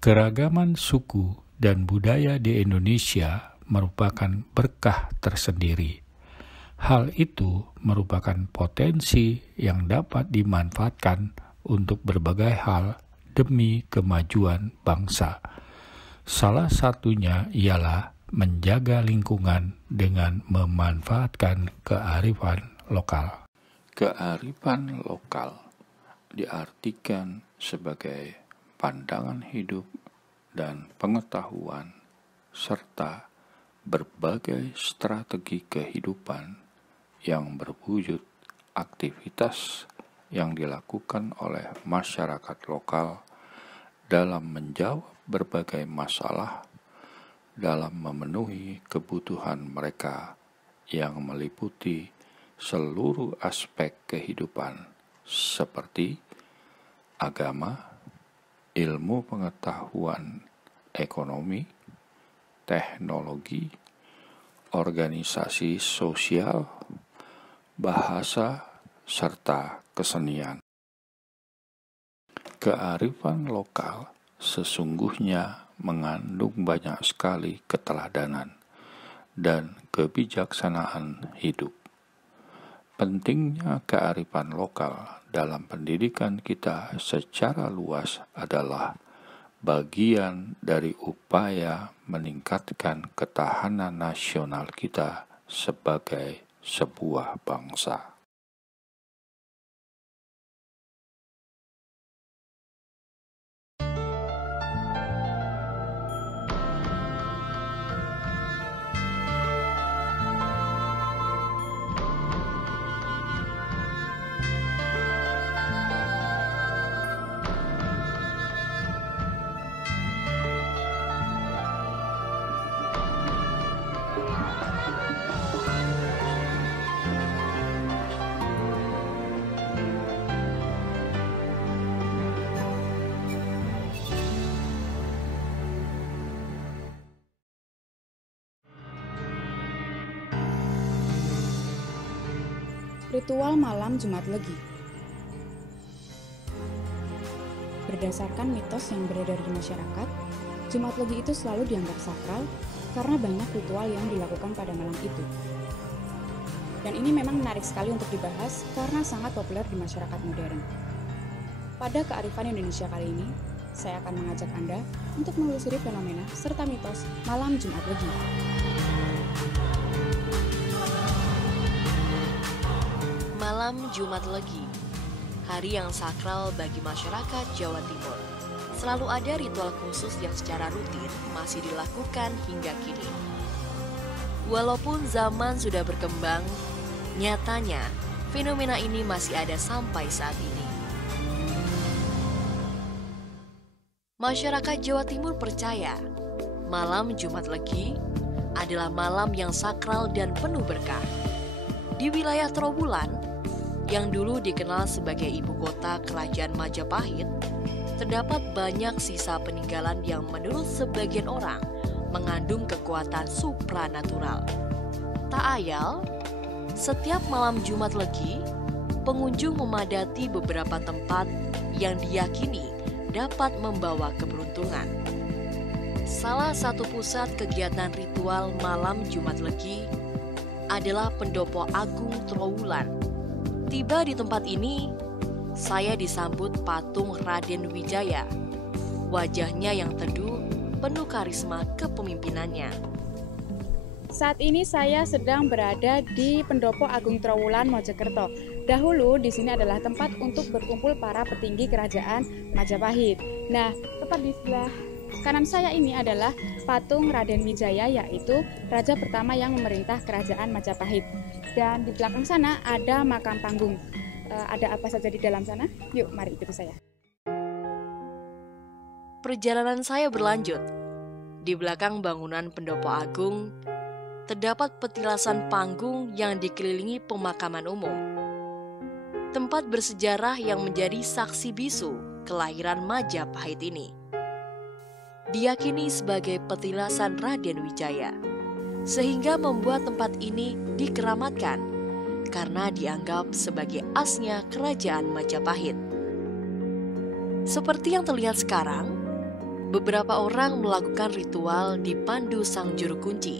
Keragaman suku dan budaya di Indonesia merupakan berkah tersendiri. Hal itu merupakan potensi yang dapat dimanfaatkan untuk berbagai hal demi kemajuan bangsa. Salah satunya ialah menjaga lingkungan dengan memanfaatkan kearifan lokal. Kearifan lokal diartikan sebagai pandangan hidup dan pengetahuan serta berbagai strategi kehidupan yang berwujud aktivitas yang dilakukan oleh masyarakat lokal dalam menjawab berbagai masalah dalam memenuhi kebutuhan mereka yang meliputi seluruh aspek kehidupan seperti agama, ilmu pengetahuan, ekonomi, teknologi, organisasi sosial, bahasa, serta kesenian. Kearifan lokal sesungguhnya mengandung banyak sekali keteladanan dan kebijaksanaan hidup. Pentingnya kearifan lokal dalam pendidikan kita secara luas adalah bagian dari upaya meningkatkan ketahanan nasional kita sebagai sebuah bangsa. Ritual malam Jumat Legi. Berdasarkan mitos yang beredar di masyarakat, Jumat Legi itu selalu dianggap sakral karena banyak ritual yang dilakukan pada malam itu. Dan ini memang menarik sekali untuk dibahas karena sangat populer di masyarakat modern. Pada kearifan Indonesia kali ini, saya akan mengajak Anda untuk menelusuri fenomena serta mitos malam Jumat Legi. Malam Jumat Legi, hari yang sakral bagi masyarakat Jawa Timur. Selalu ada ritual khusus yang secara rutin masih dilakukan hingga kini. Walaupun zaman sudah berkembang, nyatanya fenomena ini masih ada sampai saat ini. Masyarakat Jawa Timur percaya malam Jumat Legi adalah malam yang sakral dan penuh berkah. Di wilayah Trowulan, yang dulu dikenal sebagai ibu kota Kerajaan Majapahit, terdapat banyak sisa peninggalan yang menurut sebagian orang mengandung kekuatan supranatural. Tak ayal, setiap malam Jumat Legi, pengunjung memadati beberapa tempat yang diyakini dapat membawa keberuntungan. Salah satu pusat kegiatan ritual malam Jumat Legi adalah Pendopo Agung Trowulan. Tiba di tempat ini, saya disambut patung Raden Wijaya. Wajahnya yang teduh, penuh karisma kepemimpinannya. Saat ini saya sedang berada di Pendopo Agung Trowulan, Mojokerto. Dahulu di sini adalah tempat untuk berkumpul para petinggi kerajaan Majapahit. Nah, tepat di sebelah kanan saya ini adalah patung Raden Wijaya, yaitu raja pertama yang memerintah kerajaan Majapahit. Dan di belakang sana ada makam panggung. Ada apa saja di dalam sana? Yuk, mari ikuti saya. Perjalanan saya berlanjut. Di belakang bangunan Pendopo Agung, terdapat petilasan panggung yang dikelilingi pemakaman umum. Tempat bersejarah yang menjadi saksi bisu kelahiran Majapahit ini. Diyakini sebagai petilasan Raden Wijaya, sehingga membuat tempat ini dikeramatkan karena dianggap sebagai asnya kerajaan Majapahit. Seperti yang terlihat sekarang, Beberapa orang melakukan ritual dipandu sang juru kunci.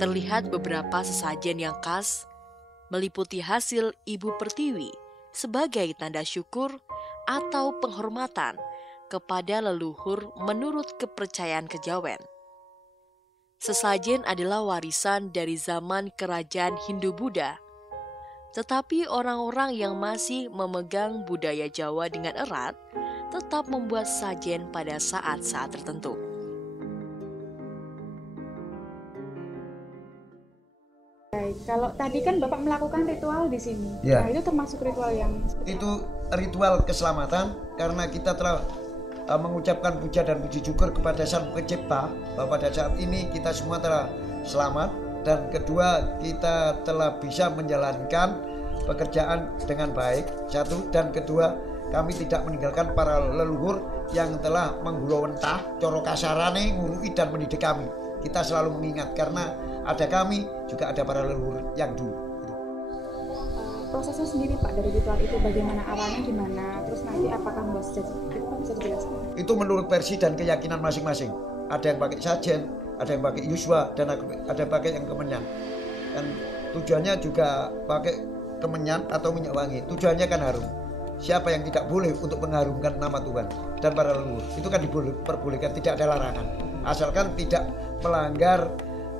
Terlihat beberapa sesajen yang khas meliputi hasil Ibu Pertiwi sebagai tanda syukur atau penghormatan kepada leluhur menurut kepercayaan kejawen. Sesajen adalah warisan dari zaman kerajaan Hindu-Buddha. Tetapi orang-orang yang masih memegang budaya Jawa dengan erat tetap membuat sajen pada saat-saat tertentu. Baik, kalau tadi kan Bapak melakukan ritual di sini. Ya. Nah, itu termasuk ritual yang Itu ritual keselamatan karena kita telah mengucapkan puja dan puji syukur kepada Sang Pencipta bahwa pada saat ini kita semua telah selamat, dan kedua kita telah bisa menjalankan pekerjaan dengan baik, satu, dan kedua kami tidak meninggalkan para leluhur yang telah menggulawentah coro kasarane ngurui dan mendidik kami. Kita selalu mengingat karena ada kami juga ada para leluhur yang dulu. prosesnya sendiri Pak dari ritual itu bagaimana, awalnya gimana, terus nanti apakah membuat sajen, itu Pak bisa dijelaskan? Itu menurut versi dan keyakinan masing-masing. Ada yang pakai sajen, ada yang pakai yuswa, dan ada yang pakai yang kemenyan. Dan tujuannya juga pakai kemenyan atau minyak wangi. Tujuannya kan harum. Siapa yang tidak boleh untuk mengharumkan nama Tuhan dan para leluhur, itu kan diperbolehkan, tidak ada larangan. Asalkan tidak melanggar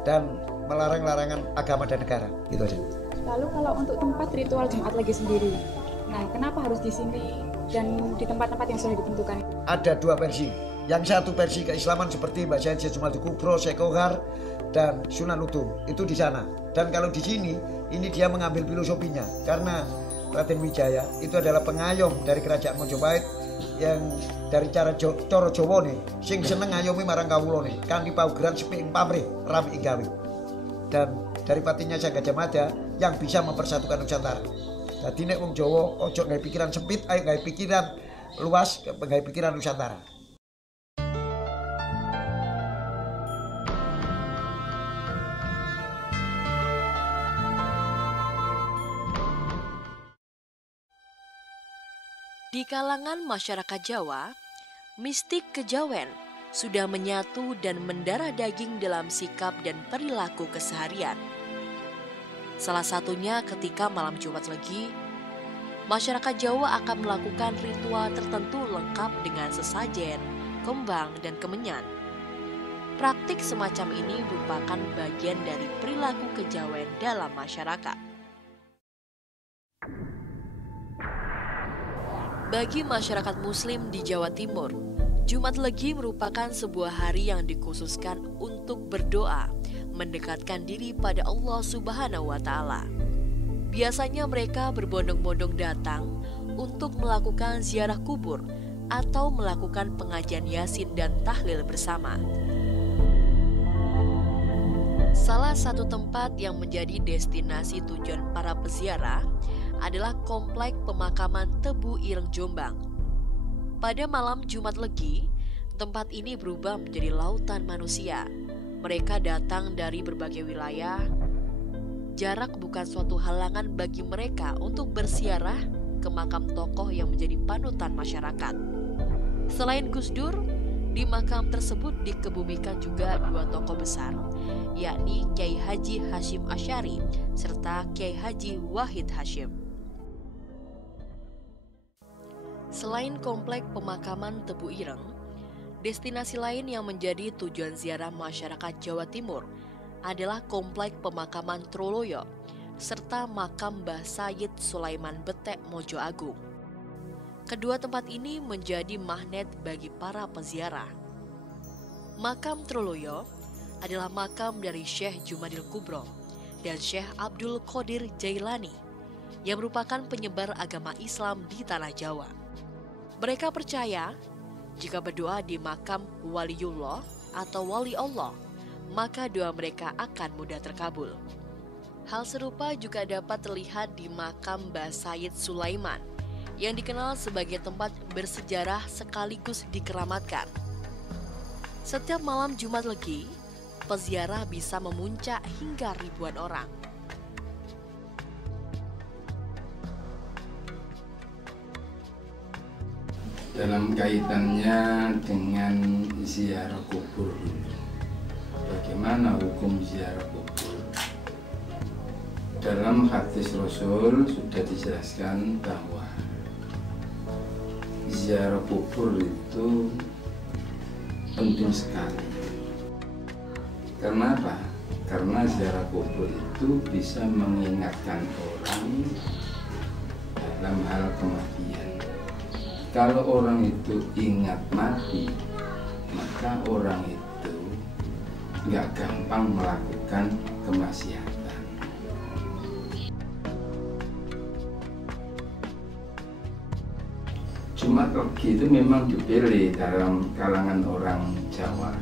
dan melarang larangan agama dan negara. Gitu aja. Lalu kalau untuk tempat ritual Jumat Legi sendiri, nah kenapa harus di sini dan di tempat-tempat yang sudah ditentukan? Ada dua versi. Yang satu versi keislaman seperti Mbak Syed Jumatul Kubro, Sekohar, dan Sunan Udung, itu di sana. Dan kalau di sini, ini dia mengambil filosofinya karena Raden Wijaya itu adalah pengayom dari kerajaan Mojopahit yang dari cara coro Jawa nih, sing seneng ngayomi marang kawulane, kanthi paugeran sepik ing pamrih, rami ing gawe. Dan dari patinya Sang Gajah Mada yang bisa mempersatukan Nusantara. Jadi nek wong Jawa ojo gawe pikiran sempit, ayo gawe pikiran luas, gawe pikiran Nusantara. Di kalangan masyarakat Jawa, mistik kejawen sudah menyatu dan mendarah daging dalam sikap dan perilaku keseharian. Salah satunya ketika malam Jumat Legi, masyarakat Jawa akan melakukan ritual tertentu lengkap dengan sesajen, kembang, dan kemenyan. Praktik semacam ini merupakan bagian dari perilaku kejawen dalam masyarakat. Bagi masyarakat Muslim di Jawa Timur, Jumat Legi merupakan sebuah hari yang dikhususkan untuk berdoa, mendekatkan diri pada Allah Subhanahu wa Ta'ala. Biasanya mereka berbondong-bondong datang untuk melakukan ziarah kubur atau melakukan pengajian Yasin dan tahlil bersama. Salah satu tempat yang menjadi destinasi tujuan para peziarah adalah Komplek Pemakaman Tebu Ireng Jombang. Pada malam Jumat Legi, tempat ini berubah menjadi lautan manusia. Mereka datang dari berbagai wilayah. Jarak bukan suatu halangan bagi mereka untuk berziarah ke makam tokoh yang menjadi panutan masyarakat. Selain Gus Dur, di makam tersebut dikebumikan juga dua tokoh besar, yakni Kiai Haji Hashim Asy'ari serta Kiai Haji Wahid Hashim. Selain Komplek Pemakaman Tebu Ireng, destinasi lain yang menjadi tujuan ziarah masyarakat Jawa Timur adalah Komplek Pemakaman Troloyo serta makam Mbah Sayyid Sulaiman Betek Mojo Agung. Kedua tempat ini menjadi magnet bagi para peziarah. Makam Troloyo adalah makam dari Syekh Jumadil Kubro dan Syekh Abdul Qadir Jailani yang merupakan penyebar agama Islam di tanah Jawa. Mereka percaya jika berdoa di makam waliullah atau wali Allah, maka doa mereka akan mudah terkabul. Hal serupa juga dapat terlihat di makam Mbah Sayyid Sulaiman yang dikenal sebagai tempat bersejarah sekaligus dikeramatkan. Setiap malam Jumat Legi, peziarah bisa memuncak hingga ribuan orang. dalam kaitannya dengan ziarah kubur. Bagaimana hukum ziarah kubur? Dalam hadis Rasul sudah dijelaskan bahwa ziarah kubur itu penting sekali. Karena apa? Karena ziarah kubur itu bisa mengingatkan orang dalam hal kematian. Kalau orang itu ingat mati, maka orang itu nggak gampang melakukan kemaksiatan. Jumat Legi itu memang dipilih dalam kalangan orang Jawa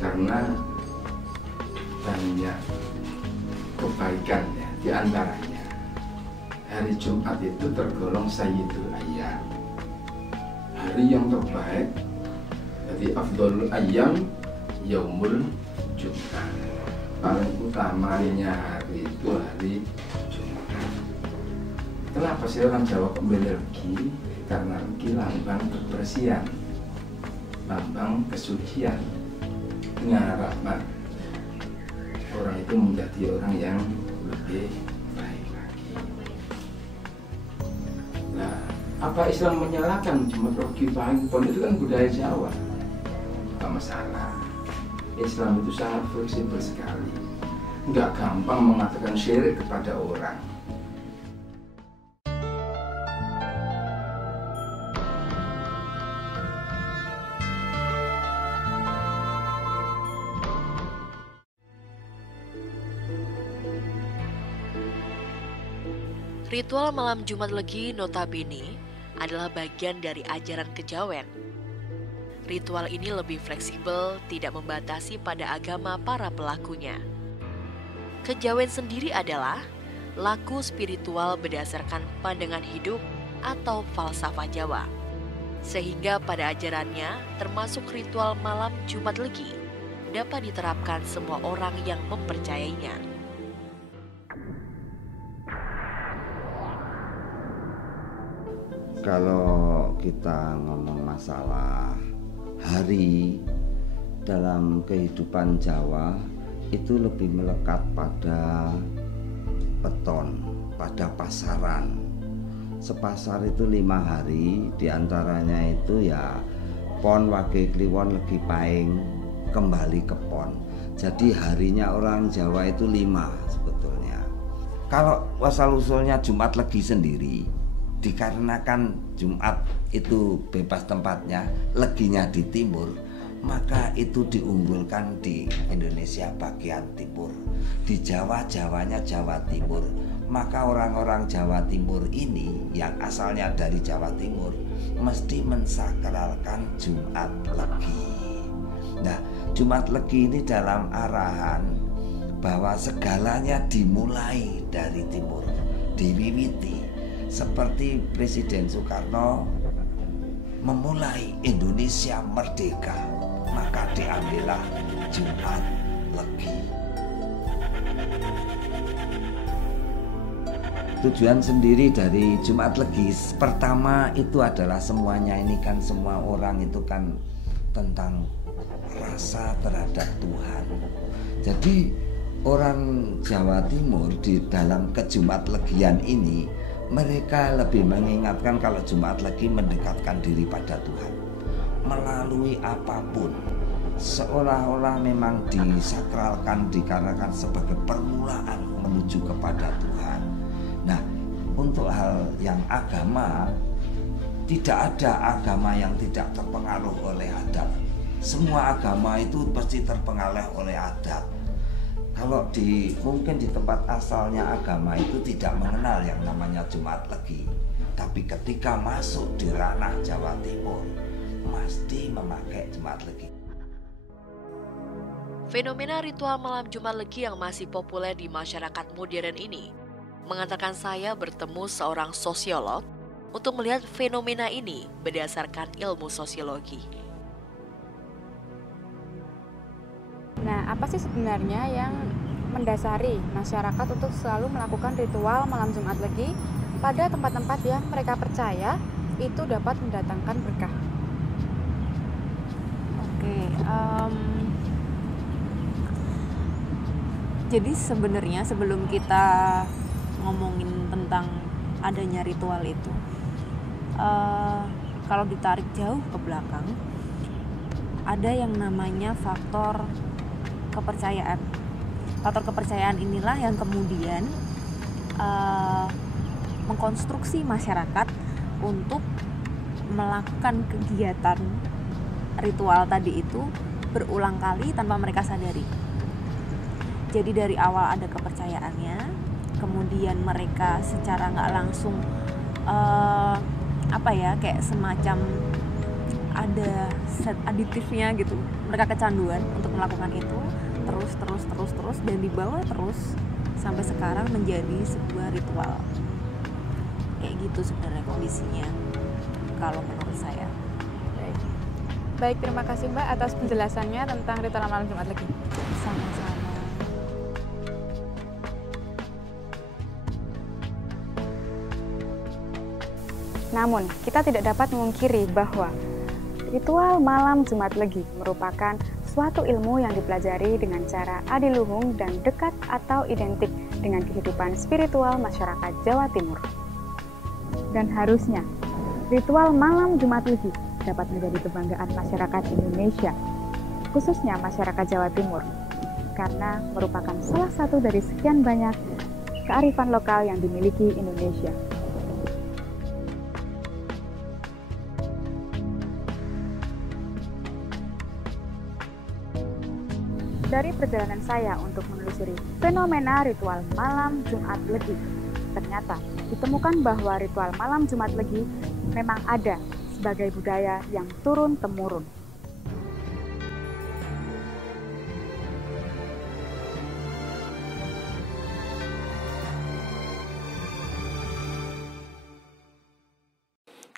karena banyak kebaikan ya, di antaranya hari Jumat itu tergolong Sayyidul Ayyam, hari yang terbaik. Jadi afdhalul ayyam yaumul Jumat, paling utamanya hari itu hari Jumat. Kenapa sih orang Jawa memilih Legi? Karena Legi lambang kebersihan, lambang kesucian, dengan rahmat orang itu menjadi orang yang lebih baik lagi. Nah, apa Islam menyalahkan Jumat Legi pagi pon itu kan budaya Jawa? Tidak masalah. Islam itu sangat fleksibel sekali, nggak gampang mengatakan syirik kepada orang. Ritual malam Jumat Legi notabene adalah bagian dari ajaran kejawen. Ritual ini lebih fleksibel, tidak membatasi pada agama para pelakunya. Kejawen sendiri adalah laku spiritual berdasarkan pandangan hidup atau falsafah Jawa. Sehingga pada ajarannya, termasuk ritual malam Jumat Legi, dapat diterapkan semua orang yang mempercayainya. Kalau kita ngomong masalah hari dalam kehidupan Jawa itu lebih melekat pada peton, pada pasaran. Sepasar itu 5 hari, diantaranya itu ya pon, wage, kliwon, legi paing, kembali ke pon. Jadi harinya orang Jawa itu 5 sebetulnya. Kalau asal usulnya Jumat Legi sendiri, dikarenakan Jumat itu bebas tempatnya, leginya di timur, maka itu diunggulkan di Indonesia bagian timur. Di Jawa, Jawanya Jawa Timur. Maka orang-orang Jawa Timur ini yang asalnya dari Jawa Timur mesti mensakralkan Jumat Legi. Nah, Jumat Legi ini dalam arahan bahwa segalanya dimulai dari timur, diwiwiti. Seperti Presiden Soekarno memulai Indonesia merdeka, maka diambillah Jumat Legi. Tujuan sendiri dari Jumat Legi pertama itu adalah semuanya ini kan semua orang itu kan tentang rasa terhadap Tuhan. Jadi orang Jawa Timur di dalam kejumat Legian ini mereka lebih mengingatkan kalau Jumat Legi mendekatkan diri pada Tuhan melalui apapun, seolah-olah memang disakralkan, dikarenakan sebagai permulaan menuju kepada Tuhan. Nah, untuk hal yang agama, tidak ada agama yang tidak terpengaruh oleh adat. Semua agama itu pasti terpengaruh oleh adat. Kalau mungkin di tempat asalnya agama itu tidak mengenal yang namanya Jumat Legi, tapi ketika masuk di ranah Jawa Timur mesti memakai Jumat Legi. Fenomena ritual malam Jumat Legi yang masih populer di masyarakat modern ini mengantarkan saya bertemu seorang sosiolog untuk melihat fenomena ini berdasarkan ilmu sosiologi. Nah, apa sih sebenarnya yang mendasari masyarakat untuk selalu melakukan ritual malam Jumat Legi pada tempat-tempat yang mereka percaya itu dapat mendatangkan berkah? Oke, jadi sebenarnya sebelum kita ngomongin tentang adanya ritual itu, kalau ditarik jauh ke belakang, ada yang namanya faktor kepercayaan. Faktor kepercayaan inilah yang kemudian mengkonstruksi masyarakat untuk melakukan kegiatan ritual tadi itu berulang kali tanpa mereka sadari. Jadi dari awal ada kepercayaannya, kemudian mereka secara nggak langsung kayak semacam ada set aditifnya gitu, mereka kecanduan untuk melakukan itu terus dan dibawa terus sampai sekarang menjadi sebuah ritual. Kayak gitu sebenarnya kondisinya kalau menurut saya. Baik, terima kasih Mbak atas penjelasannya tentang ritual malam Jumat Legi. Sama-sama. Namun, kita tidak dapat memungkiri bahwa ritual malam Jumat Legi merupakan suatu ilmu yang dipelajari dengan cara adiluhung dan dekat atau identik dengan kehidupan spiritual masyarakat Jawa Timur. Dan harusnya, ritual malam Jumat Legi dapat menjadi kebanggaan masyarakat Indonesia, khususnya masyarakat Jawa Timur, karena merupakan salah satu dari sekian banyak kearifan lokal yang dimiliki Indonesia. Dari perjalanan saya untuk menelusuri fenomena ritual malam Jumat Legi, ternyata ditemukan bahwa ritual malam Jumat Legi memang ada sebagai budaya yang turun-temurun.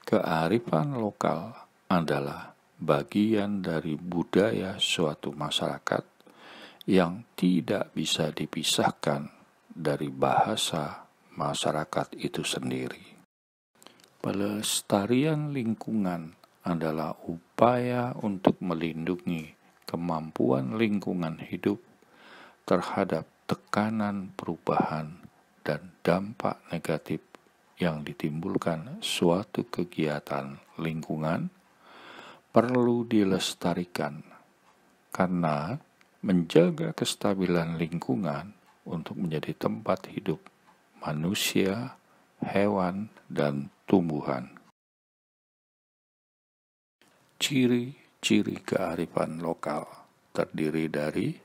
Kearifan lokal adalah bagian dari budaya suatu masyarakat yang tidak bisa dipisahkan dari bahasa masyarakat itu sendiri. Pelestarian lingkungan adalah upaya untuk melindungi kemampuan lingkungan hidup terhadap tekanan perubahan dan dampak negatif yang ditimbulkan suatu kegiatan lingkungan perlu dilestarikan, karena menjaga kestabilan lingkungan untuk menjadi tempat hidup manusia, hewan, dan tumbuhan. Ciri-ciri kearifan lokal terdiri dari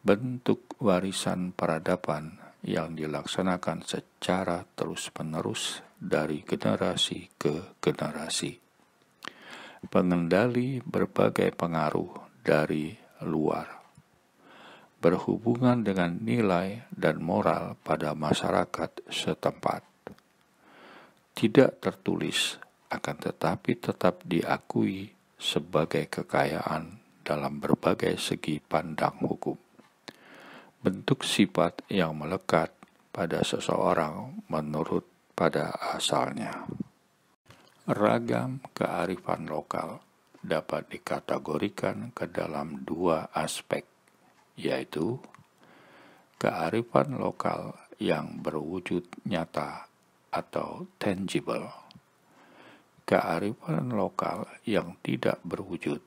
bentuk warisan peradaban yang dilaksanakan secara terus-menerus dari generasi ke generasi, pengendali berbagai pengaruh dari luar, berhubungan dengan nilai dan moral pada masyarakat setempat, tidak tertulis akan tetapi tetap diakui sebagai kekayaan dalam berbagai segi pandang hukum, bentuk sifat yang melekat pada seseorang menurut pada asalnya. Ragam kearifan lokal dapat dikategorikan ke dalam dua aspek, yaitu kearifan lokal yang berwujud nyata atau tangible, kearifan lokal yang tidak berwujud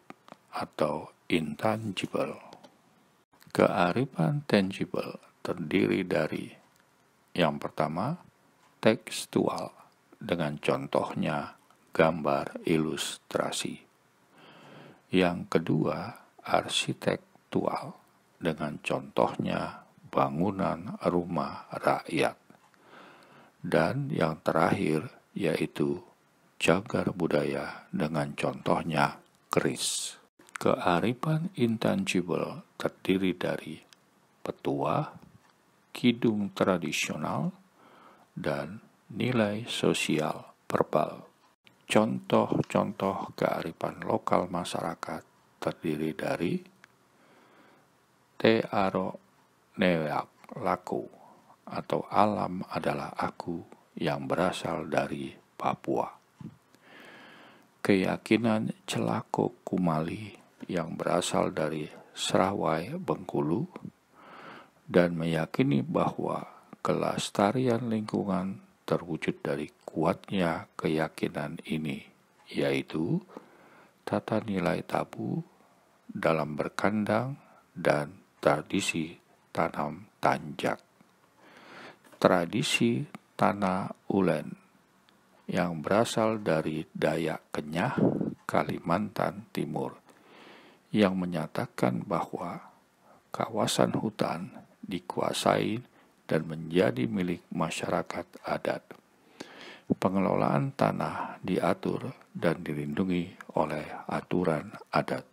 atau intangible. Kearifan tangible terdiri dari yang pertama, tekstual dengan contohnya gambar ilustrasi. Yang kedua, arsitektual dengan contohnya bangunan rumah rakyat. Dan yang terakhir yaitu cagar budaya dengan contohnya keris. Kearifan intangible terdiri dari petua, kidung tradisional, dan nilai sosial verbal. Contoh-contoh kearifan lokal masyarakat terdiri dari te aro neak laku atau alam adalah aku yang berasal dari Papua. keyakinan Celako Kumali yang berasal dari Serawai, Bengkulu, dan meyakini bahwa kelestarian lingkungan terwujud dari kuatnya keyakinan ini, yaitu tata nilai tabu dalam berkandang dan tradisi tanam tanjak. Tradisi tanah ulen yang berasal dari Dayak Kenyah, Kalimantan Timur, yang menyatakan bahwa kawasan hutan dikuasai dan menjadi milik masyarakat adat. Pengelolaan tanah diatur dan dilindungi oleh aturan adat.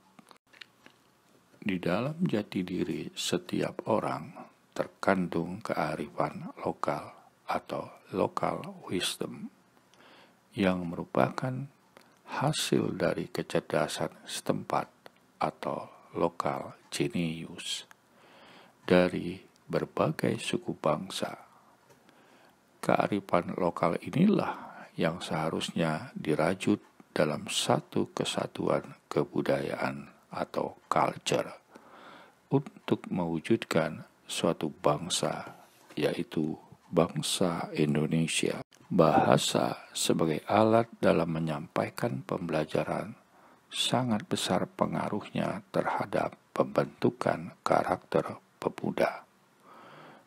Di dalam jati diri setiap orang terkandung kearifan lokal atau local wisdom yang merupakan hasil dari kecerdasan setempat atau local genius dari berbagai suku bangsa. Kearifan lokal inilah yang seharusnya dirajut dalam satu kesatuan kebudayaan atau culture untuk mewujudkan suatu bangsa, yaitu bangsa Indonesia. Bahasa sebagai alat dalam menyampaikan pembelajaran sangat besar pengaruhnya terhadap pembentukan karakter pemuda.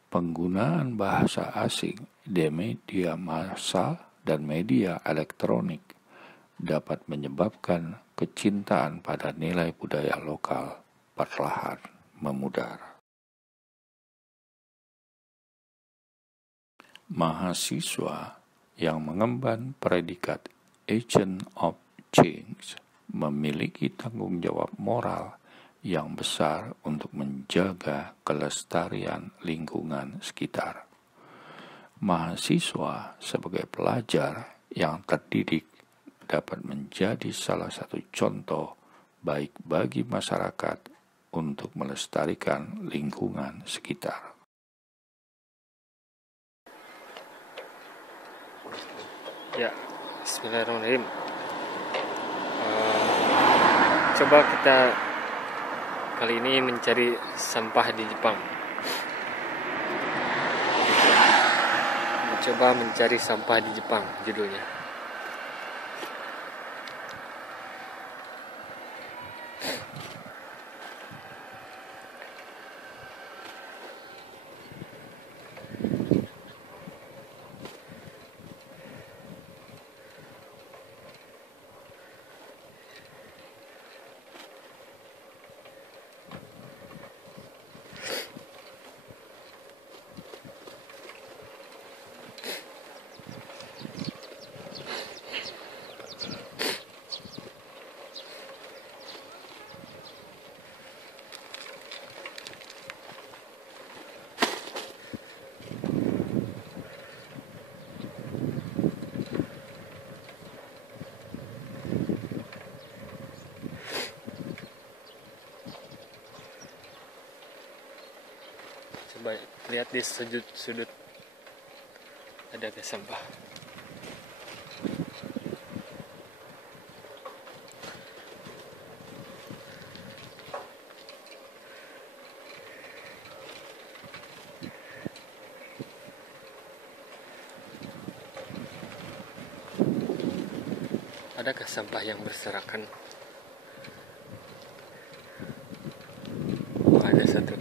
Penggunaan bahasa asing di media massa dan media elektronik dapat menyebabkan kecintaan pada nilai budaya lokal perlahan memudar. Mahasiswa yang mengemban predikat agent of change memiliki tanggung jawab moral yang besar untuk menjaga kelestarian lingkungan sekitar. Mahasiswa sebagai pelajar yang terdidik dapat menjadi salah satu contoh baik bagi masyarakat untuk melestarikan lingkungan sekitar. Ya, bismillahirrahmanirrahim. Coba kita kali ini mencari sampah di Jepang. Coba mencari sampah di Jepang, judulnya. Coba lihat di sudut ada sampah. Adakah sampah yang berserakan? Oh, ada satu.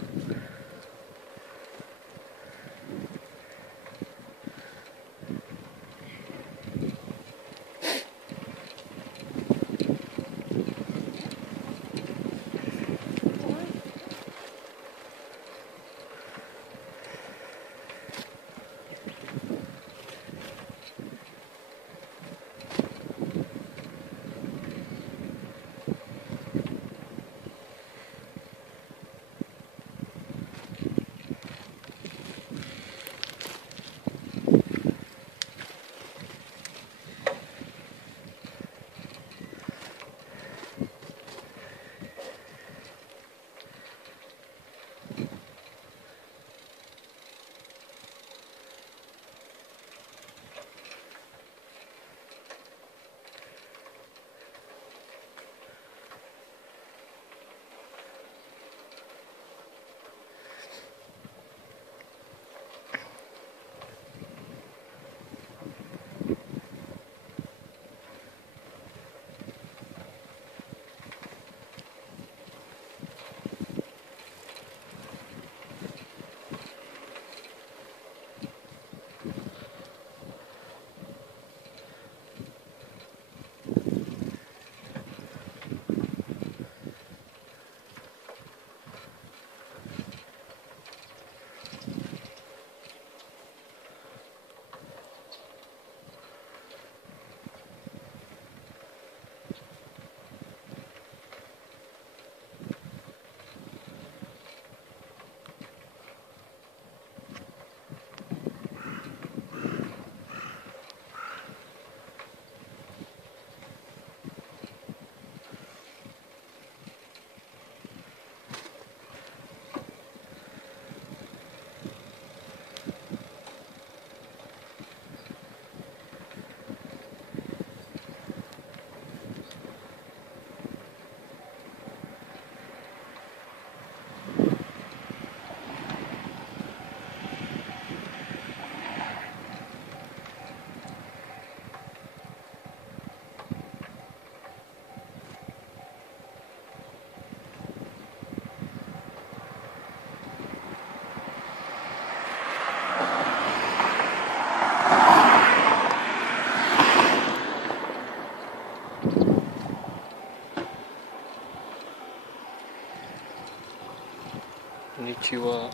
konnichiwa.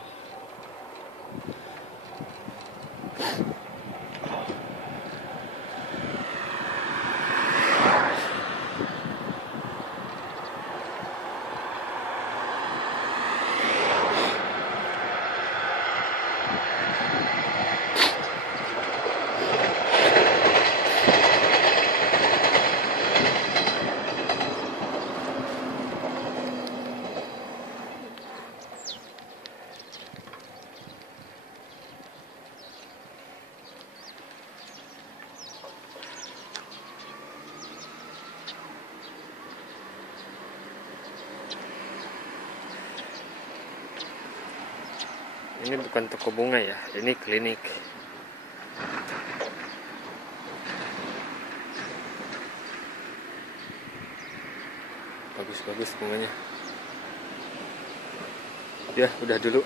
Ini bukan toko bunga ya, ini klinik. Bagus-bagus bunganya. Ya, udah dulu.